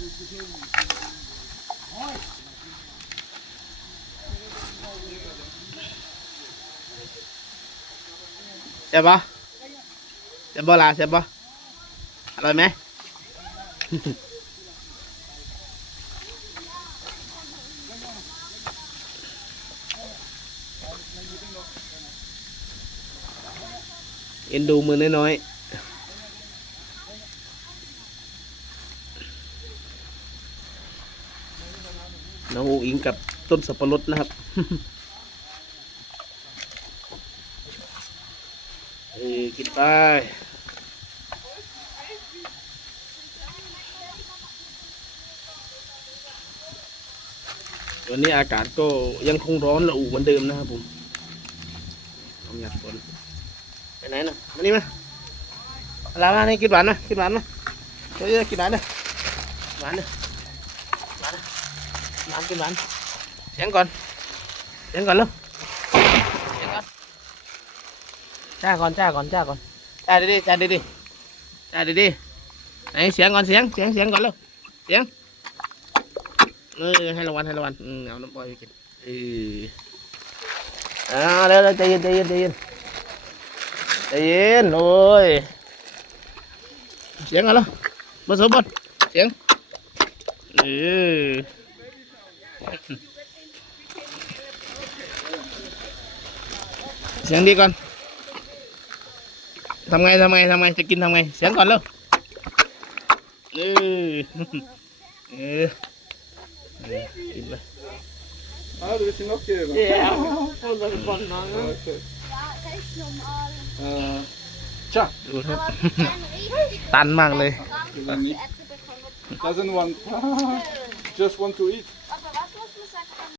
เจ็บปะเจ็บปะล่ะเจ็บปะอร่อยไหมเอ็นดูมือน้อยๆ น้องอูอิงกับต้นสับปะรดนะครับเอ้กินไปวันนี้อากาศก็ยังคงร้อนละอุเหมือนเดิมนะครับผมต้องหยัดฝนไปไหนนะมานี่มาลามานี่กินหวานนะกินหวานนะเยอะๆกินหวานนะหวานนะหวานนะ mà ăn kim mà ăn. Chẳng còn chẳng còn luôn cha còn cha còn cha còn cha đi đi cha đi đi. Cha đi đi. Này xiếng con xiếng xiếng xiếng con luôn xiếng ừ, hello anh hello anh ừ, nó bơi kìa. À đây đây tự yên tự yên, tự nhiên tự nhiên ôi. Xiếng con luôn bớt số bớt. Xiếng ừ. เสียงเสียงเสียงก่อนเร็วเสียงเออให้รางวัลให้รางวัลอืมเอาน้ำปล่อยไปกินเออเอาเร็วเร็วใจเย็นใจเย็นใจเย็นใจเย็นโอ้ยเสียงก่อนเร็วมาสมบัติเสียงเออเสียงดีก่อน ทำไงทำไงทำไงจะกินทำไงเสียงก่อนเร็วเออเออเออกินไป Ja, du vill se något i det? คนละคนน้อง Okej. Ja, det är normal. Eh, Tja! ดูครับ En riktigt ตันมากเลย Det var mitt. äter bekommet. Doesn't want... Just want to eat.